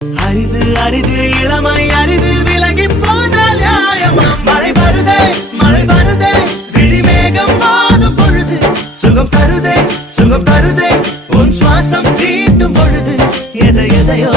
அரிது அரிது இளமை அரிது விலகி போனால் நியாயமா? மழை வருதே விழிமேகம் வாதும் பொழுது சுகம் தருதே உன் சுவாசம் தீட்டும் பொழுது எதையோ